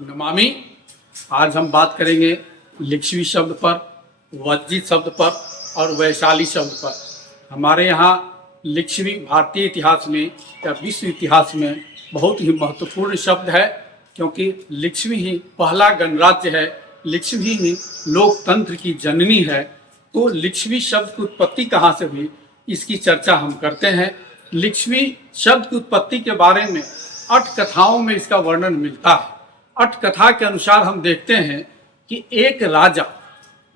नमामि। आज हम बात करेंगे लिच्छवी शब्द पर, वज्जी शब्द पर और वैशाली शब्द पर। हमारे यहाँ लिच्छवी भारतीय इतिहास में या विश्व इतिहास में बहुत ही महत्वपूर्ण शब्द है, क्योंकि लिच्छवी ही पहला गणराज्य है, लिच्छवी ही लोकतंत्र की जननी है। तो लिच्छवी शब्द की उत्पत्ति कहाँ से हुई, इसकी चर्चा हम करते हैं। लिच्छवी शब्द की उत्पत्ति के बारे में 8 कथाओं में इसका वर्णन मिलता है। 8 कथा के अनुसार हम देखते हैं कि एक राजा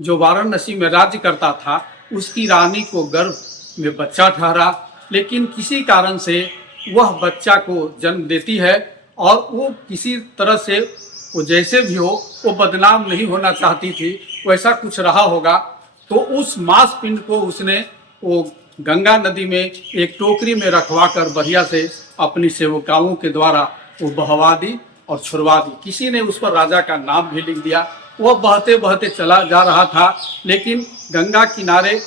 जो वाराणसी में राज्य करता था, उसकी रानी को गर्भ में बच्चा ठहरा, लेकिन किसी कारण से वह बच्चा को जन्म देती है और वो किसी तरह से वो जैसे भी हो वो बदनाम नहीं होना चाहती थी, वैसा कुछ रहा होगा। तो उस मांस पिंड को उसने वो गंगा नदी में एक टोकरी में रखवा कर बढ़िया से अपनी सेवकाओं के द्वारा वो बहवा दी और छुड़वा दी। किसी ने उस पर राजा का नाम भी लिख दिया। वह बहते बहते चला जा रहा था, लेकिन गंगा किनारे,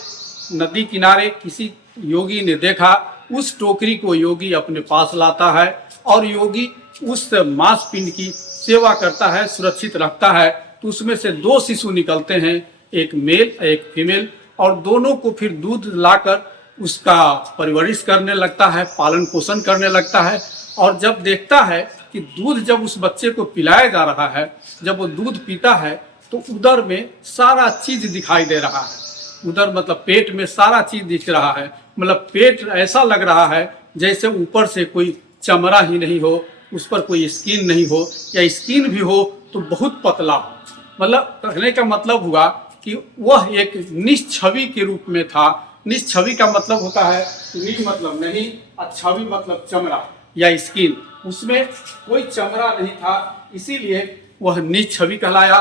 नदी किनारे किसी योगी ने देखा। उस टोकरी को योगी अपने पास लाता है और योगी उस मांस पिंड की सेवा करता है, सुरक्षित रखता है। तो उसमें से 2 शिशु निकलते हैं, एक मेल एक फीमेल, और दोनों को फिर दूध लाकर उसका परवरिश करने लगता है, पालन पोषण करने लगता है। और जब देखता है कि दूध जब उस बच्चे को पिलाया जा रहा है, जब वो दूध पीता है तो उदर में सारा चीज दिखाई दे रहा है। उदर मतलब पेट में सारा चीज दिख रहा है, मतलब पेट ऐसा लग रहा है जैसे ऊपर से कोई चमड़ा ही नहीं हो, उस पर कोई स्किन नहीं हो, या स्किन भी हो तो बहुत पतला हो। मतलब कहने का मतलब हुआ कि वह एक निश्छवि के रूप में था। निश्छवि का मतलब होता है नि मतलब नहीं, छवि मतलब चमड़ा या स्किन, उसमें कोई चमड़ा नहीं था, इसीलिए वह निश्छवि कहलाया।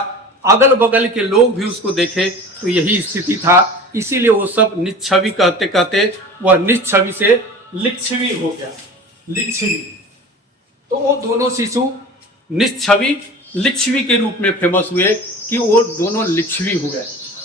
अगल बगल के लोग भी उसको देखे तो यही स्थिति था, इसीलिए वो सब निश्छवि कहते कहते वह निश्छवि से लिच्छवी हो गया, लिच्छवी। तो वो दोनों शिशु निश्छवि लिच्छवी के रूप में फेमस हुए कि वो दोनों लिच्छवी हुए।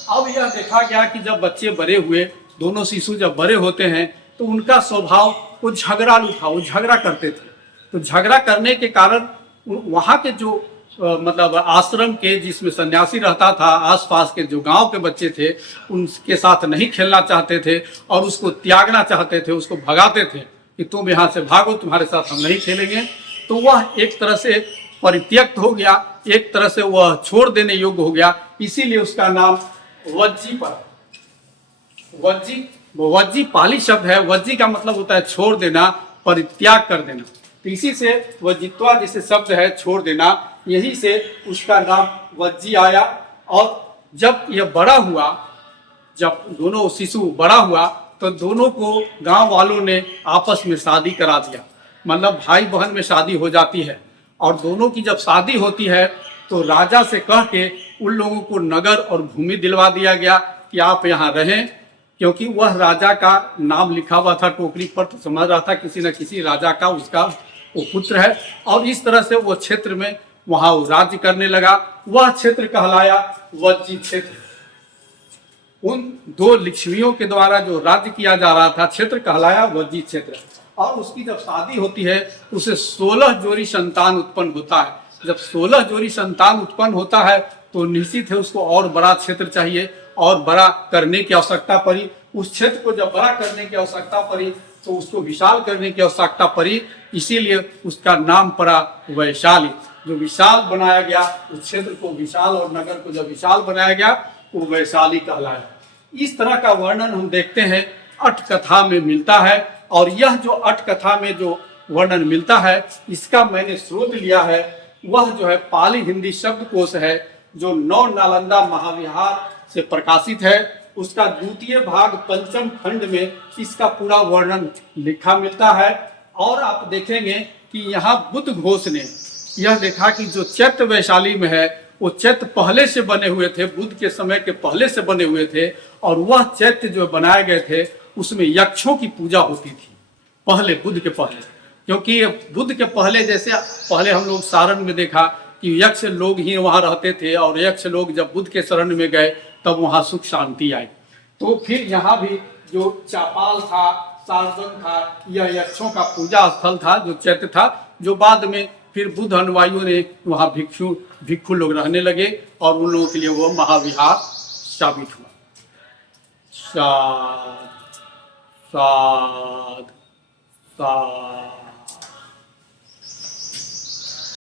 अब यह देखा गया कि जब बच्चे बड़े हुए, दोनों शिशु जब बड़े होते हैं तो उनका स्वभाव वो झगड़ालू था, वो झगड़ा करते थे। तो झगड़ा करने के कारण वहाँ के जो मतलब आश्रम के जिसमें सन्यासी रहता था, आसपास के जो गांव के बच्चे थे उनके साथ नहीं खेलना चाहते थे और उसको त्यागना चाहते थे, उसको भगाते थे कि तुम यहाँ से भागो, तुम्हारे साथ हम नहीं खेलेंगे। तो वह एक तरह से परित्यक्त हो गया, एक तरह से वह छोड़ देने योग्य हो गया, इसीलिए उसका नाम वज्जी पड़ा। वज्जी पाली शब्द है। वज्जी का मतलब होता है छोड़ देना, परित्याग कर देना। तो इसी से वज्जित्वा जैसे शब्द है छोड़ देना, यही से उसका नाम वज्जी आया। और जब यह बड़ा हुआ, जब दोनों शिशु बड़ा हुआ तो दोनों को गांव वालों ने आपस में शादी करा दिया, मतलब भाई बहन में शादी हो जाती है। और दोनों की जब शादी होती है तो राजा से कह के उन लोगों को नगर और भूमि दिलवा दिया गया कि आप यहाँ रहें, क्योंकि वह राजा का नाम लिखा हुआ था टोकरी पर, तो समझ रहा था किसी न किसी राजा का उसका वो पुत्र है। और इस तरह से वो क्षेत्र में वहाँ वो राज्य करने लगा। वह क्षेत्र कहलाया वज्जी क्षेत्र। उन 2 लिच्छवियों के द्वारा जो राज्य किया जा रहा था क्षेत्र कहलाया वज्जी क्षेत्र। और उसकी जब शादी होती है उसे 16 जोड़ी संतान उत्पन्न होता है। जब 16 जोड़ी संतान उत्पन्न होता है तो निश्चित है उसको और बड़ा क्षेत्र चाहिए, और बड़ा करने की आवश्यकता पड़ी। उस क्षेत्र को जब बड़ा करने की आवश्यकता पड़ी तो उसको विशाल करने की आवश्यकता पड़ी, इसीलिए उसका नाम पड़ा वैशाली। जो विशाल बनाया गया, उस क्षेत्र को विशाल और नगर को जब विशाल बनाया गया वो वैशाली कहलाया। इस तरह का वर्णन हम देखते हैं 8 कथा में मिलता है। और यह जो 8 कथा में जो वर्णन मिलता है, इसका मैंने स्रोत लिया है, वह जो है पाली हिंदी शब्दकोश है, जो नौ नालंदा महाविहार से प्रकाशित है। उसका 2य भाग 5म खंड में इसका पूरा वर्णन लिखा मिलता है। और आप देखेंगे कि यहाँ बुद्ध घोष ने यह देखा कि जो चैत्य वैशाली में है वो चैत्य पहले से बने हुए थे, बुद्ध के समय के पहले से बने हुए थे। और वह चैत्य जो बनाए गए थे उसमें यक्षों की पूजा होती थी पहले, बुद्ध के पहले। क्योंकि बुद्ध के पहले, जैसे पहले हम लोग सारण में देखा कि यक्ष लोग ही वहाँ रहते थे, और यक्ष लोग जब बुद्ध के शरण में गए तब वहाँ सुख शांति आई। तो फिर यहाँ भी जो चापाल था, सारजन था, यह यक्षों का पूजा स्थल था, जो चैत्य था, जो बाद में फिर बुद्ध अनुयायियों ने वहाँ भिक्षु लोग रहने लगे और उन लोगों के लिए वो महाविहार साबित हुआ। साध साध साध।